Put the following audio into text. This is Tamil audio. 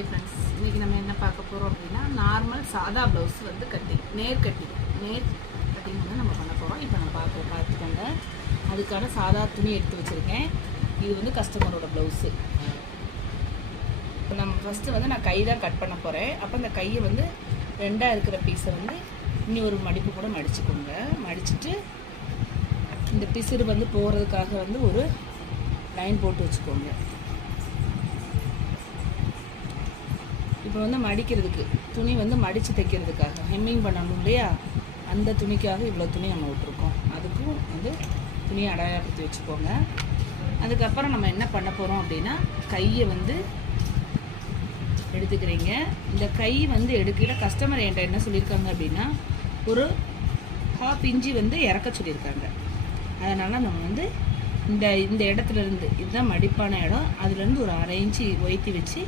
ஹாய் ஃப்ரெண்ட்ஸ், இன்றைக்கி நம்ம என்ன பார்க்க போகிறோம் அப்படின்னா நார்மல் சாதா ப்ளவுஸ் வந்து கட்டிங் நேர் கட்டிங் வந்து நம்ம பண்ண போகிறோம். இப்போ நம்ம பார்த்துக்கோங்க. அதுக்கான சாதா துணி எடுத்து வச்சுருக்கேன். இது வந்து கஸ்டமரோட ப்ளவுஸு. இப்போ நம்ம ஃபஸ்ட்டு வந்து நான் கை தான் கட் பண்ண போகிறேன். அப்போ அந்த கையை வந்து ரெண்டாக இருக்கிற பீஸை வந்து இன்னி ஒரு மடிப்பு கூட மடிச்சுக்கோங்க. மடிச்சுட்டு இந்த பிசுறு வந்து போகிறதுக்காக வந்து ஒரு லைன் போட்டு வச்சுக்கோங்க. இப்போ வந்து மடிக்கிறதுக்கு துணி வந்து மடித்து தைக்கிறதுக்காக ஹெம்மிங் பண்ணணும் இல்லையா, அந்த துணிக்காக இவ்வளோ துணி நம்ம விட்ருக்கோம். அதுக்கும் வந்து துணியை அடையாளப்படுத்தி வச்சுக்கோங்க. அதுக்கப்புறம் நம்ம என்ன பண்ண போகிறோம் அப்படின்னா கையை வந்து எடுத்துக்கிறீங்க. இந்த கை வந்து எடுக்கிற கஸ்டமர் என்கிட்ட என்ன சொல்லியிருக்காங்க அப்படின்னா ஒரு 1/2 இன்ச்சு வந்து இறக்க சொல்லியிருக்காங்க. அதனால் நம்ம வந்து இந்த இடத்துலேருந்து இதுதான் மடிப்பான இடம், அதுலேருந்து ஒரு 1/2 இன்ச்சு உயர்த்தி வச்சு